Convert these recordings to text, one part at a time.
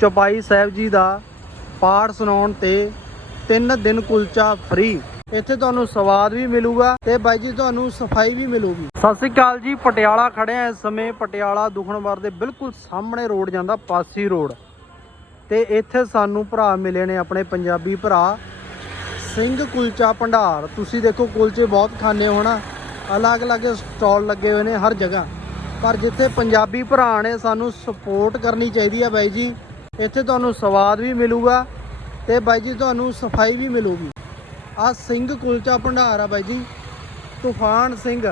ਚੌਪਾਈ ਸਾਹਿਬ ਜੀ ਦਾ ਪਾਠ ਸੁਣਾਉਣ ਤੇ 3 ਦਿਨ ਕੁਲਚਾ ਫ੍ਰੀ ਇੱਥੇ ਤੁਹਾਨੂੰ ਸਵਾਦ ਵੀ ਮਿਲੂਗਾ ਤੇ ਬਾਈ ਜੀ ਤੁਹਾਨੂੰ ਸਫ਼ਾਈ ਵੀ ਮਿਲੂਗੀ। ਸਤਿ ਸ੍ਰੀ ਅਕਾਲ ਜੀ, ਪਟਿਆਲਾ ਖੜੇ ਇਸ ਸਮੇਂ। ਪਟਿਆਲਾ ਦੁਖਣਵਾਰ ਦੇ ਬਿਲਕੁਲ ਸਾਹਮਣੇ ਰੋਡ ਜਾਂਦਾ, ਪਾਸੀ ਰੋਡ। ਤੇ ਇੱਥੇ ਸਾਨੂੰ ਭਰਾ ਮਿਲੇ ਨੇ ਆਪਣੇ ਪੰਜਾਬੀ ਭਰਾ, ਸਿੰਘ ਕੁਲਚਾ ਭੰਡਾਰ। ਤੁਸੀਂ ਦੇਖੋ ਕੁਲਚੇ ਬਹੁਤ ਖਾਣੇ ਹੋਣਾ ਅਲੱਗ-ਅਲੱਗ ਸਟਾਲ ਲੱਗੇ ਹੋਏ ਨੇ ਹਰ ਜਗ੍ਹਾ। ਪਰ ਜਿੱਥੇ ਪੰਜਾਬੀ ਭਰਾ ਨੇ, ਸਾਨੂੰ ਸਪੋਰਟ ਕਰਨੀ ਚਾਹੀਦੀ ਆ ਬਾਈ ਜੀ। ਇੱਥੇ ਤੁਹਾਨੂੰ ਸਵਾਦ ਵੀ ਮਿਲੂਗਾ ਤੇ ਬਾਈ ਜੀ ਤੁਹਾਨੂੰ ਸਫ਼ਾਈ ਵੀ ਮਿਲੂਗੀ। ਆ ਸਿੰਘ ਕੁਲਚਾ ਭੰਡਾਰ ਆ ਬਾਈ ਜੀ। ਤੂਫਾਨ ਸਿੰਘ।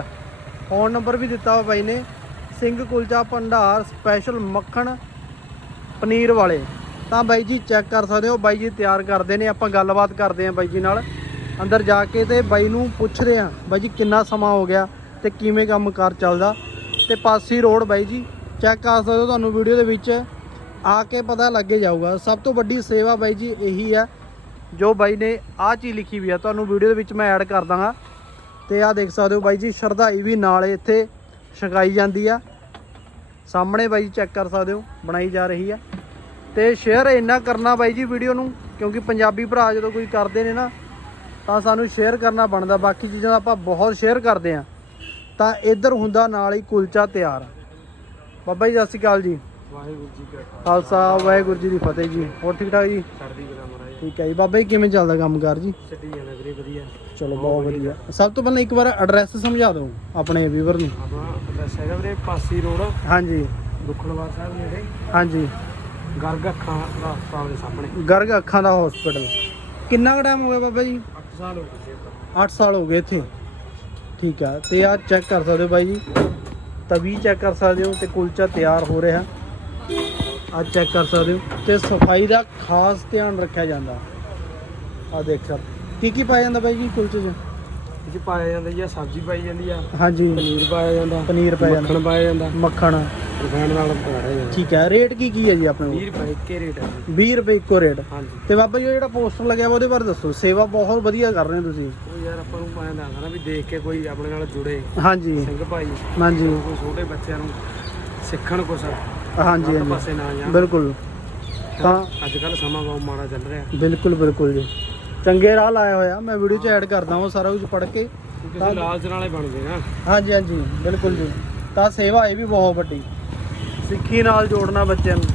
ਫੋਨ ਨੰਬਰ ਵੀ ਦਿੱਤਾ ਵਾ ਬਾਈ ਨੇ। ਸਿੰਘ ਕੁਲਚਾ ਭੰਡਾਰ ਸਪੈਸ਼ਲ ਮੱਖਣ ਪਨੀਰ ਵਾਲੇ। ਤਾਂ ਬਾਈ ਜੀ ਚੈੱਕ ਕਰ ਸਕਦੇ ਹੋ। ਬਾਈ ਜੀ ਤਿਆਰ ਕਰਦੇ ਨੇ। ਆਪਾਂ ਗੱਲਬਾਤ ਕਰਦੇ ਆਂ ਬਾਈ ਜੀ ਨਾਲ। ਅੰਦਰ ਜਾ ਕੇ ਤੇ ਬਾਈ ਨੂੰ ਪੁੱਛਦੇ ਆਂ ਬਾਈ ਜੀ ਕਿੰਨਾ ਸਮਾਂ ਹੋ ਗਿਆ ਤੇ ਕਿਵੇਂ ਕੰਮ ਕਾਰ ਚੱਲਦਾ। ਤੇ ਪਾਸੀ ਰੋਡ ਬਾਈ ਜੀ। ਚੈੱਕ ਕਰ ਸਕਦੇ ਹੋ ਤੁਹਾਨੂੰ ਵੀਡੀਓ ਦੇ ਵਿੱਚ। ਆ ਕੇ ਪਤਾ ਲੱਗੇ ਜਾਊਗਾ। ਸਭ ਤੋਂ ਵੱਡੀ ਸੇਵਾ ਬਾਈ ਜੀ ਇਹੀ ਹੈ ਜੋ ਬਾਈ ਨੇ ਆਹ ਚੀਜ਼ ਲਿਖੀ ਵੀ ਆ, ਤੁਹਾਨੂੰ ਵੀਡੀਓ ਦੇ ਵਿੱਚ ਮੈਂ ਐਡ ਕਰ ਦਾਂਗਾ। ਤੇ ਆਹ ਦੇਖ ਸਕਦੇ ਹੋ ਬਾਈ ਜੀ, ਸ਼ਰਧਾਈ ਵੀ ਨਾਲ ਇੱਥੇ ਛਕਾਈ ਜਾਂਦੀ ਆ। ਸਾਹਮਣੇ ਬਾਈ ਚੈੱਕ ਕਰ ਸਕਦੇ ਹੋ, ਬਣਾਈ ਜਾ ਰਹੀ ਆ। ਤੇ ਸ਼ੇਅਰ ਇੰਨਾ ਕਰਨਾ ਬਾਈ ਜੀ ਵੀਡੀਓ ਨੂੰ, ਕਿਉਂਕਿ ਪੰਜਾਬੀ ਭਰਾ ਜਦੋਂ ਕੋਈ ਕਰਦੇ ਨੇ ਨਾ, ਤਾਂ ਸਾਨੂੰ ਸ਼ੇਅਰ ਕਰਨਾ ਬਣਦਾ। ਬਾਕੀ ਚੀਜ਼ਾਂ ਦਾ ਆਪਾਂ ਬਹੁਤ ਸ਼ੇਅਰ ਕਰਦੇ ਆ। ਤਾਂ ਇੱਧਰ ਹੁੰਦਾ ਨਾਲ ਹੀ ਕੁਲਚਾ ਤਿਆਰ। ਬਾਬਾ ਜੀ, ਸਤਿ ਸ਼੍ਰੀ ਅਕਾਲ ਜੀ। ਵਾਹਿਗੁਰੂ ਜੀ ਕਾ ਖਾਲਸਾ। ਵਾਹਿਗੁਰੂ ਜੀ ਦੀ ਫਤਿਹ ਜੀ। ਹੋਰ ਠੀਕ ਠਾਕ ਜੀ? ਚੜ੍ਹਦੀ ਕਲਾ ਮਹਾਰਾਜ। ਠੀਕ ਹੈ ਜੀ। ਬਾਬਾ ਜੀ ਕਿਵੇਂ ਚੱਲਦਾ ਕੰਮਕਾਰ ਜੀ? ਛੱਡੀ ਜਾਣਾ ਵੀਰੇ ਵਧੀਆ। ਚਲੋ ਬਹੁਤ ਵਧੀਆ। ਸਭ ਤੋਂ ਪਹਿਲਾਂ ਇੱਕ ਵਾਰ ਐਡਰੈਸ ਸਮਝਾ ਦਿਓ ਆਪਣੇ ਵੀਵਰ ਨੂੰ। ਆਪਣਾ ਐਡਰੈਸ ਹੈਗਾ ਵੀਰੇ ਪਾਸੀ ਰੋਡ ਹਾਂਜੀ। ਦੁਖਣਵਾਰ ਸਾਹਿਬ ਨੇੜੇ। ਹਾਂਜੀ। ਗਰਗ ਅੱਖਾਂ ਦਾ ਹਸਪਤਾਲ ਦੇ ਸਾਹਮਣੇ। ਗਰਗ ਅੱਖਾਂ ਦਾ ਹਸਪੀਟਲ ਕਿੰਨਾ ਕੁ ਟਾਈਮ ਹੋ ਗਿਆ ਬਾਬਾ ਜੀ? 8 ਸਾਲ ਹੋ ਗਏ ਜੀ ਆਪਾਂ। 8 ਸਾਲ ਹੋ ਗਏ ਇੱਥੇ। ਠੀਕ ਆ। ਤੇ ਆ ਚੈੱਕ ਕਰ ਸਕਦੇ ਹੋ ਬਾਈ ਜੀ। ਤਵੀ ਚੈੱਕ ਕਰ ਸਕਦੇ ਹੋ ਤੇ ਕੁਲਚਾ ਤਿਆਰ ਹੋ ਰਿਹਾ। ਆ ਚੈੱਕ ਕਰ ਸਕਦੇ ਹੋ। ਤੇ ਸਫ਼ਾਈ ਦਾ ਖਾਸ ਧਿਆਨ ਰੱਖਿਆ ਜਾਂਦਾ। ਆ ਦੇਖ ਕੀ ਕੀ ਪਾਇਆ ਜਾਂਦਾ ਬਾਈ ਜੀ ਕੁਲਚੇ 'ਚ? ਇਹ 'ਚ ਪਾਇਆ ਜਾਂਦਾ ਜੀ ਸਬਜ਼ੀ ਪਾਈ ਜਾਂਦੀ ਆ। ਹਾਂਜੀ। ਪਨੀਰ ਪਾਇਆ ਜਾਂਦਾ। ਪਨੀਰ ਪਾਇਆ ਜਾਂਦਾ। ਮੱਖਣ ਪਾਇਆ ਜਾਂਦਾ। ਮੱਖਣ। ਰਿਫਾਈਂਡ ਨਾਲ ਪਾਇਆ ਜਾਂਦਾ। ਠੀਕ ਹੈ। ਰੇਟ ਕੀ ਕੀ ਹੈ ਜੀ ਆਪਣੇ 20 ਰੁਪਏ ਇੱਕੇ ਰੇਟ ਹੈ ਜੀ। ਕੋਲ 20 ਰੁਪਏ ਇੱਕੋ ਰੇਟ। ਹਾਂਜੀ। ਤੇ ਬਾਬਾ ਜੀ ਜਿਹੜਾ ਪੋਸਟਰ ਲੱਗਿਆ ਵਾ ਉਹਦੇ ਬਾਰੇ ਦੱਸੋ। ਸੇਵਾ ਬਹੁਤ ਵਧੀਆ ਕਰ ਰਹੇ ਹੋ ਤੁਸੀਂ। ਉਹ ਯਾਰ ਆਪਾਂ ਨੂੰ ਪਾਇਆ ਜਾਂਦਾ ਨਾ ਵੀ ਦੇਖ ਕੇ ਕੋਈ ਆਪਣੇ ਨਾਲ ਜੁੜੇ। ਹਾਂਜੀ। ਸਿੰਘ ਭਾਈ। ਹਾਂਜੀ। ਕੋਈ ਛੋਟੇ ਬੱਚਿਆਂ ਨੂੰ ਸਿੱਖਣ ਕੁਛ। ਹਾਂਜੀ ਗਲਤ ਹਾਂਜੀ। ਪਾਸੇ ਨਾ ਜਾਣ। ਬਿਲਕੁਲ। ਤਾਂ ਅੱਜ ਕੱਲ ਸਮਾਂ ਬਹੁਤ ਮਾੜਾ ਚੱਲ ਰਿਹਾ। ਬਿਲਕੁਲ ਬਿਲਕੁਲ ਜੀ। ਚੰਗੇ ਰਾਹ ਲਾਇਆ ਹੋਇਆ। ਮੈਂ ਵੀਡੀਓ 'ਚ ਐਡ ਕਰਦਾ ਹਾਂ ਸਾਰਾ ਕੁਝ ਪੜ੍ਹ ਕੇ। ਕਿਸੇ ਲਾਲਚ ਨਾਲੇ ਬਣ ਗਏ ਨਾ। ਹਾਂਜੀ ਹਾਂਜੀ। ਬਿਲਕੁਲ ਜੀ। ਤਾਂ ਸੇਵਾ ਇਹ ਵੀ ਬਹੁਤ ਵੱਡੀ। ਸਿੱਖੀ ਨਾਲ ਜੋੜਨਾ ਬੱਚਿਆਂ ਨੂੰ।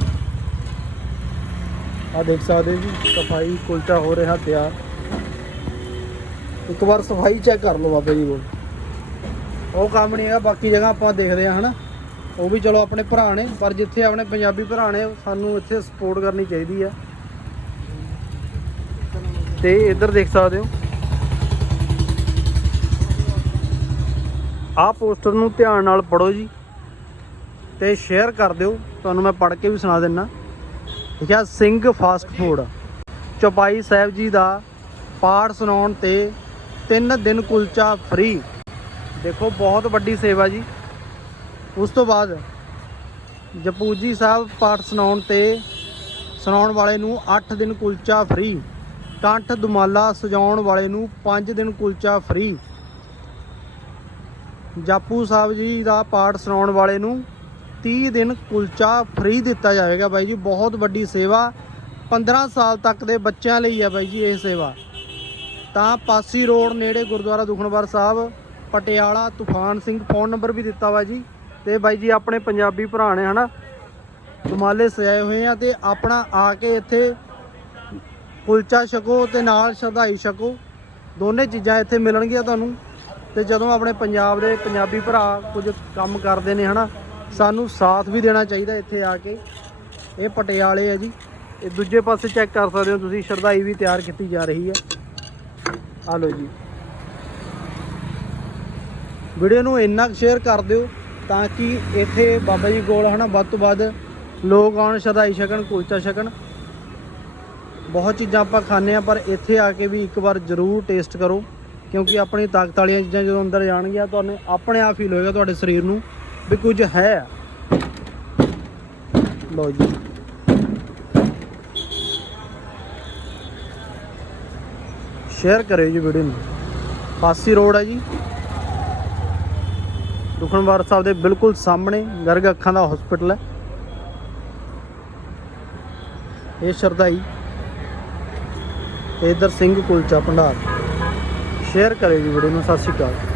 ਆ ਦੇਖ ਸਕਦੇ ਜੀ ਸਫ਼ਾਈ ਕੁਲਚਾ ਹੋ ਰਿਹਾ ਤਿਆਰ। ਇੱਕ ਵਾਰ ਸਫ਼ਾਈ ਚੈੱਕ ਕਰ ਲਓ ਬਾਬੇ ਜੀ ਕੋਲ। ਉਹ ਕੰਮ ਨਹੀਂ ਹੈਗਾ ਬਾਕੀ ਜਗ੍ਹਾ ਆਪਾਂ ਦੇਖਦੇ ਆ ਹਨਾ? ਉਹ ਵੀ ਚਲੋ ਆਪਣੇ ਭਰਾ ਨੇ, ਪਰ ਜਿੱਥੇ ਆਪਣੇ ਪੰਜਾਬੀ ਭਰਾ ਨੇ ਸਾਨੂੰ ਇੱਥੇ ਸਪੋਰਟ ਕਰਨੀ ਚਾਹੀਦੀ ਆ। ਤੇ ਇੱਧਰ ਦੇਖ ਸਕਦੇ ਹੋ। ਆਹ ਪੋਸਟਰ ਨੂੰ ਧਿਆਨ ਨਾਲ ਪੜੋ ਜੀ। ਤੇ ਸ਼ੇਅਰ ਕਰ ਦਿਓ। ਤੁਹਾਨੂੰ ਮੈਂ ਪੜ੍ਹ ਕੇ ਵੀ ਸੁਣਾ ਦਿੰਨਾ। ਠੀਕ ਸਿੰਘ ਫਾਸਟ ਫੂਡ ਚੌਪਾਈ ਸਾਹਿਬ ਜੀ ਦਾ ਪਾਠ ਸੁਣਾਉਣ ਤੇ 3 ਦਿਨ ਕੁਲਚਾ ਫ੍ਰੀ ਦੇਖੋ, ਬਹੁਤ ਵੱਡੀ ਸੇਵਾ ਜੀ। ਉਸ ਤੋਂ ਬਾਅਦ ਜਪੂਜੀ ਸਾਹਿਬ ਪਾਠ ਸੁਣਾਉਣ ਤੇ ਸੁਣਾਉਣ ਵਾਲੇ ਨੂੰ 8 ਦਿਨ ਕੁਲਚਾ ਫ੍ਰੀ ਕੰਠ ਦੁਮਾਲਾ ਸਜਾਉਣ ਵਾਲੇ ਨੂੰ 5 ਦਿਨ ਕੁਲਚਾ ਫ੍ਰੀ ਜਾਪੂ ਸਾਹਿਬ ਜੀ ਦਾ ਪਾਠ ਸੁਣਾਉਣ ਵਾਲੇ ਨੂੰ 30 ਦਿਨ ਕੁਲਚਾ ਫ੍ਰੀ ਦਿੱਤਾ ਜਾਵੇਗਾ ਬਾਈ ਜੀ, ਬਹੁਤ ਵੱਡੀ ਸੇਵਾ। 15 ਸਾਲ ਤੱਕ ਦੇ ਬੱਚਿਆਂ ਲਈ ਹੈ ਬਾਈ ਜੀ ਇਹ ਸੇਵਾ। ਤਾਂ ਪਾਸੀ ਰੋਡ ਨੇੜੇ ਗੁਰਦੁਆਰਾ ਦੁਖਨਵਾਰ ਸਾਹਿਬ, ਪਟਿਆਲਾ, ਤੂਫਾਨ ਸਿੰਘ, ਫੋਨ ਨੰਬਰ ਵੀ ਦਿੱਤਾ ਵਾ ਜੀ। ਤੇ ਬਾਈ ਜੀ, ਆਪਣੇ ਪੰਜਾਬੀ ਭਰਾ ਨੇ ਹਨਾ ਦੁਮਾਲੇ ਸਜਾਏ ਹੋਏ ਆ ਤੇ ਆਪਣਾ ਆ ਕੇ ਇੱਥੇ ਕੁਲਚਾ ਛਕੋ ਤੇ ਨਾਲ ਸ਼ਰਧਾਈ ਛਕੋ। ਦੋਨੇ ਚੀਜ਼ਾਂ ਇੱਥੇ ਮਿਲਣਗੀਆਂ ਤੁਹਾਨੂੰ। ਤੇ ਜਦੋਂ ਆਪਣੇ ਪੰਜਾਬ ਦੇ ਪੰਜਾਬੀ ਭਰਾ ਕੁਝ ਕੰਮ ਕਰਦੇ ਨੇ ਹਨਾ, ਸਾਨੂੰ ਸਾਥ ਵੀ ਦੇਣਾ ਚਾਹੀਦਾ ਇੱਥੇ ਆ ਕੇ। ਇਹ ਪਟਿਆਲੇ ਆ ਜੀ। ਇਹ ਦੂਜੇ ਪਾਸੇ ਚੈੱਕ ਕਰ ਸਕਦੇ ਹੋ ਤੁਸੀਂ, ਸ਼ਰਧਾਈ ਵੀ ਤਿਆਰ ਕੀਤੀ ਜਾ ਰਹੀ ਹੈ ਆ ਲਓ ਜੀ। ਵੀਡੀਓ ਨੂੰ ਇੰਨਾ ਸ਼ੇਅਰ ਕਰ ਦਿਓ। ਤਾਂ ਕਿ ਇੱਥੇ ਬਾਬਾ ਜੀ ਕੋਲ ਹਨਾ ਵੱਧ ਤੋਂ ਵੱਧ ਲੋਕ ਆਉਣ, ਸ਼ਰਧਾਈ ਛਕਣ, ਕੁਲਚਾ ਛਕਣ। ਬਹੁਤ ਚੀਜ਼ਾਂ ਆਪਾਂ ਖਾਂਦੇ ਆ ਪਰ ਇੱਥੇ ਆ ਕੇ ਵੀ ਇੱਕ ਵਾਰ ਜ਼ਰੂਰ ਟੇਸਟ ਕਰੋ, ਕਿਉਂਕਿ ਆਪਣੀ ਤਾਕਤ ਵਾਲੀਆਂ ਚੀਜ਼ਾਂ ਜਦੋਂ ਅੰਦਰ ਜਾਣਗੀਆਂ, ਤੁਹਾਨੂੰ ਆਪਣੇ ਆਪ ਫੀਲ ਹੋਏਗਾ ਤੁਹਾਡੇ ਸਰੀਰ ਨੂੰ ਵੀ ਕੁਝ ਹੈ। ਲਓ ਜੀ। ਸ਼ੇਅਰ ਕਰਿਓ ਜੀ ਵੀਡੀਓ ਨੂੰ। ਪਾਸੀ ਰੋਡ ਹੈ ਜੀ। ਦੁਖਨਵਾਰ ਸਾਹਿਬ ਦੇ ਬਿਲਕੁਲ ਸਾਹਮਣੇ ਗਰਗ ਅੱਖਾਂ ਦਾ ਹਸਪੀਟਲ ਹੈ। ਇਹ ਸ਼ਰਦਾਈ ਤੇ ਇਧਰ ਸਿੰਘ ਕੁਲਚਾ ਭੰਡਾਰ। ਸ਼ੇਅਰ ਕਰਿਓ ਜੀ ਵੀਡੀਓ ਨੂੰ, ਸਤਿ ਸ਼੍ਰੀ ਅਕਾਲ।